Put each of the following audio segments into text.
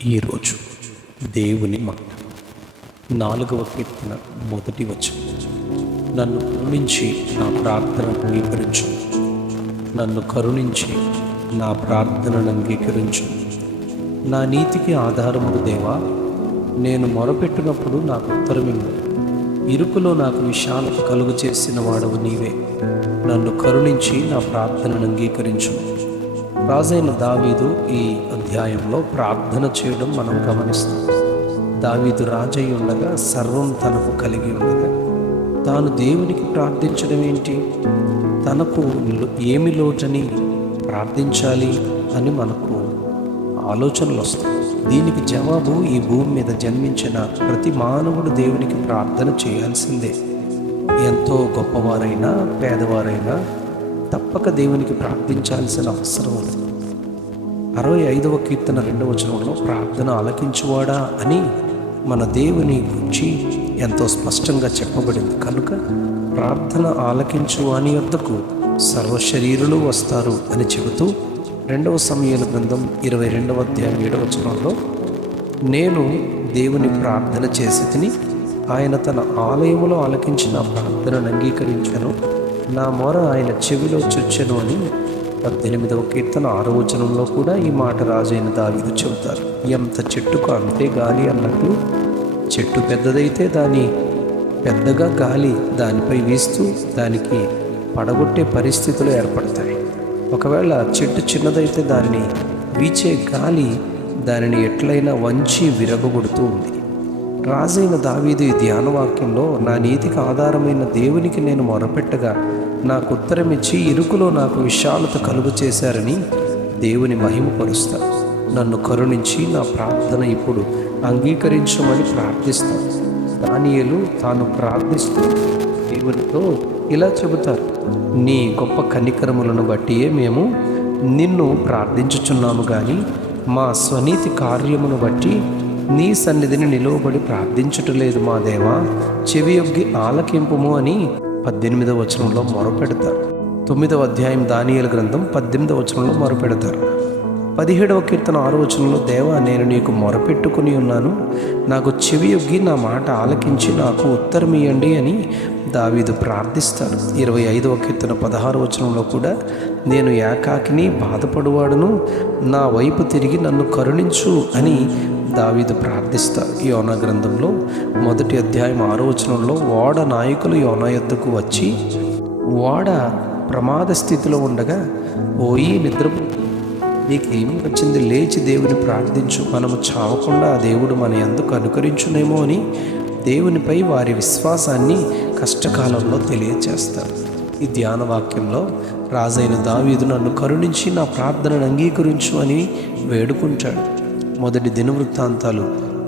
ఈరోజు దేవుని మాట 4వ కీర్తన 1వ వచనం. నన్ను కరుణించి నా ప్రార్థన అంగీకరించు. నన్ను కరుణించి నా ప్రార్థనను అంగీకరించు. నా నీతికి ఆధారముడు దేవా, నేను మొరపెట్టినప్పుడు నాకు ఉత్తరమివ్వు. ఇరుకులో నాకు విశాలత కలుగు చేసిన వాడవు నీవే. నన్ను కరుణించి నా ప్రార్థనను అంగీకరించు. రాజైన దావీదు ఈ అధ్యాయంలో ప్రార్థన చేయడం మనం గమనిస్తాం. దావీదు రాజై ఉండగా, సర్వం తనకు కలిగి ఉండగా తాను దేవునికి ప్రార్థించడం ఏంటి? తనకు ఏమి లోటని ప్రార్థించాలి అని మనకు ఆలోచనలు వస్తాయి. దీనికి జవాబు ఈ భూమి మీద జన్మించిన ప్రతి మానవుడు దేవునికి ప్రార్థన చేయాల్సిందే. ఎంతో గొప్పవారైనా పేదవారైనా తప్పక దేవునికి ప్రార్థించాల్సిన అవసరం ఉంది. 65వ కీర్తన 2వ వచనంలో ప్రార్థన ఆలకించువాడా అని మన దేవుని గురించి ఎంతో స్పష్టంగా చెప్పబడింది. కనుక ప్రార్థన ఆలకించు అని వద్దకు సర్వశరీరులు వస్తారు అని చెబుతూ 2వ సమూయేలు గ్రంథం 22వ అధ్యాయం 7వ వచనంలో, నేను దేవుని ప్రార్థన చేసి తిని ఆయన తన ఆలయములో ఆలకించిన ప్రార్థనను అంగీకరించను, నా మొర ఆయన చెవిలో చొచ్చెను అని 18వ కీర్తన 6వ వచనంలో కూడా ఈ మాట రాజైన దావీదు చెబుతారు. ఎంత చెట్టుకు అంతే గాలి అన్నట్లు, చెట్టు పెద్దదైతే పెద్దగా గాలి దానిపై వీస్తూ దానికి పడగొట్టే పరిస్థితులు ఏర్పడతాయి. ఒకవేళ చెట్టు చిన్నదైతే దాన్ని వీచే గాలి దానిని ఎట్లయినా వంచి విరగొడుతూ ఉంది. రాజైన దావీదు ఈ ధ్యానవాక్యంలో, నా నీతికి ఆధారమైన దేవునికి నేను మొరపెట్టగా నాకు ఉత్తరమిచ్చి ఇరుకులో నాకు విశాలత కలుగు చేశారని దేవుని మహిమపరుస్తాను. నన్ను కరుణించి నా ప్రార్థన ఇప్పుడు అంగీకరించమని ప్రార్థిస్తాను. దానియేలు తాను ప్రార్థిస్తూ దేవునితో ఇలా చెబుతారు, నీ గొప్ప కనికరములను బట్టియే మేము నిన్ను ప్రార్థించుచున్నాము, కానీ మా స్వనీతి కార్యమును బట్టి నీ సన్నిధిని నిలువబడి ప్రార్థించుటలేదు మా దేవా, చెవియొగ్గి ఆలకింపుము అని 18వ వచనంలో మొరపెడతారు. 9వ అధ్యాయం దానియేలు గ్రంథం 18వ వచనంలో మొరపెడతారు. 17వ కీర్తన 6వ వచనంలో, దేవా నేను నీకు మొరపెట్టుకుని ఉన్నాను, నాకు చెవియొగ్గి నా మాట ఆలకించి నాకు ఉత్తరమియండి అని దావీదు ప్రార్థిస్తాడు. 25వ కీర్తన 16వ వచనంలో కూడా, నేను ఏకాకిని బాధపడువాడును, నా వైపు తిరిగి నన్ను కరుణించు అని దావీదు ప్రార్థిస్తారు. యోనా గ్రంథంలో 1వ అధ్యాయం 6వ వచనంలో, ఓడ నాయకులు యోనా యొద్దకు వచ్చి, ఓడ ప్రమాద స్థితిలో ఉండగా, ఓయి నిద్రపో, నీకేమి వచ్చింది, లేచి దేవుని ప్రార్థించు, మనము చావకుండా ఆ దేవుడు మన యందు అనుకరించునేమో అని దేవునిపై వారి విశ్వాసాన్ని కష్టకాలంలో తెలియచేస్తారు. ఈ ధ్యానవాక్యంలో రాజైన దావీదు నన్ను కరుణించి నా ప్రార్థనను అంగీకరించు అని వేడుకుంటాడు. మొదటి దినవృత్తాంతాలు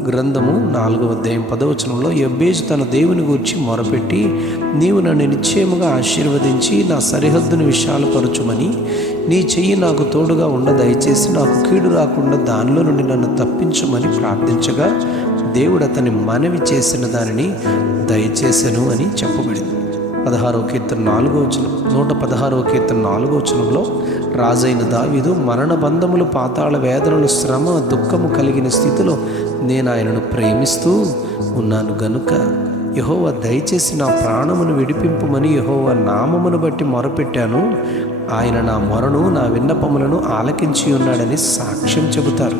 గ్రంథము 4వ అధ్యాయం 10వ వచనంలో, యెబేజు తన దేవుని గూర్చి మొరపెట్టి, నీవు నన్ను నిశ్చయముగా ఆశీర్వదించి నా సరిహద్దును విశాలపరచుమని, నీ చెయ్యి నాకు తోడుగా ఉండ దయచేసి నాకు కీడు రాకుండా దానిలో నుండి నన్ను తప్పించమని ప్రార్థించగా, దేవుడు అతని మనవి చేసిన దానిని దయచేసెను అని చెప్పబడింది. 16వ కీర్తన 4వ వచనం, 116వ కీర్తన 4వ వచనంలో, రాజైన దావీదు మరణ బంధములు, పాతాళ వేదనలు, శ్రమ, దుఃఖము కలిగిన స్థితిలో నేను ఆయనను ప్రేమిస్తూ ఉన్నాను గనుక యెహోవా దయచేసి నా ప్రాణమును విడిపింపుమని యెహోవా నామమును బట్టి మొరపెట్టాను, ఆయన నా మొరను నా విన్నపములను ఆలకించి ఉన్నాడని సాక్ష్యం చెబుతారు.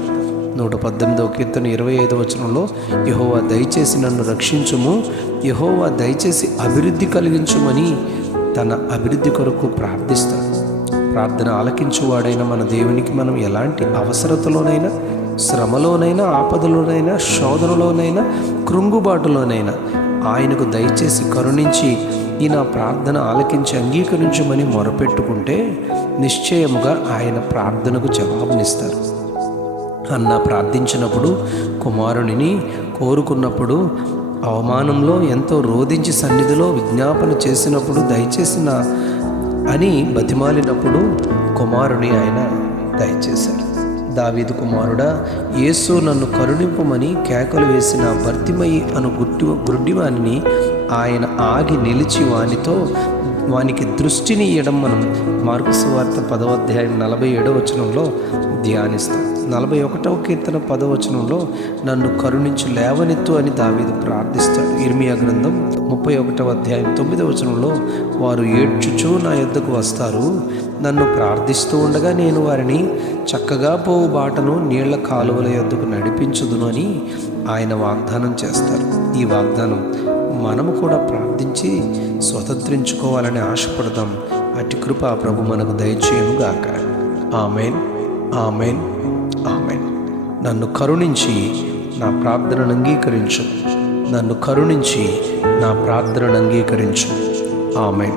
118వ కీర్తన 25వ వచనంలో, యెహోవా దయచేసి నన్ను రక్షించుము, యెహోవా దయచేసి అభివృద్ధి కలిగించుమని తన అభివృద్ధి కొరకు ప్రార్థిస్తాడు. ప్రార్థన ఆలకించువాడైన మన దేవునికి మనం ఎలాంటి అవసరతలోనైనా, శ్రమలోనైనా, ఆపదలోనైనా, శోధనలోనైనా, కృంగుబాటులోనైనా ఆయనకు దయచేసి కరుణించి ఈ నా ప్రార్థన ఆలకించి అంగీకరించమని మొరపెట్టుకుంటే నిశ్చయముగా ఆయన ప్రార్థనకు జవాబునిస్తారు. అన్న ప్రార్థించినప్పుడు, కుమారునిని కోరుకున్నప్పుడు, అవమానంలో ఎంతో రోధించి సన్నిధిలో విజ్ఞాపన చేసినప్పుడు, దయచేసి అని బతిమాలినప్పుడు కుమారుని ఆయన దయచేశాడు. దావీదు కుమారుడా, యేసు నన్ను కరుణింపుమని కేకలు వేసిన బర్తిమయి అను గుడ్డివానిని ఆయన ఆగి నిలిచి వానికి దృష్టిని ఇయ్యడం మనం మార్కు సువార్త 10వ అధ్యాయం 47వ వచనంలో ధ్యానిస్తాం. 41వ కీర్తన 10వ వచనంలో నన్ను కరుణించి లేవనెత్తు అని దావీదు ప్రార్థిస్తాడు. ఇర్మియా గ్రంథం 31వ అధ్యాయం 9వ వచనంలో వారు ఏడ్చుచూ నా యొద్దకు వస్తారు, నన్ను ప్రార్థిస్తూ ఉండగా నేను వారిని చక్కగా పోవు బాటను నీళ్ల కాలువల యొద్దకు నడిపించుదును అని ఆయన వాగ్దానం చేస్తారు. ఈ వాగ్దానం మనము కూడా ప్రార్థించి స్వతంత్రించుకోవాలని ఆశపడదాం. అట్టి కృప ప్రభు మనకు దయచేయునుగాక. Amen, amen, amen. నన్ను కరుణించి నా ప్రార్థనను అంగీకరించు. నన్ను కరుణించి నా ప్రార్థనను అంగీకరించు. ఆమెన్.